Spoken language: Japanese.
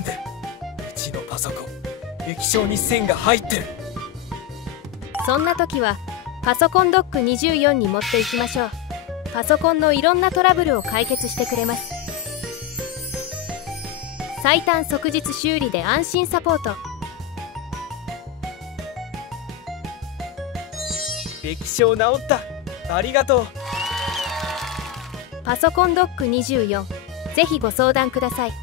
なんでうちのパソコン液晶に線が入ってる。そんな時はパソコンドック24に持っていきましょう。パソコンのいろんなトラブルを解決してくれます。最短即日修理で安心サポート。液晶直った。ありがとう。パソコンドック24、ぜひご相談ください。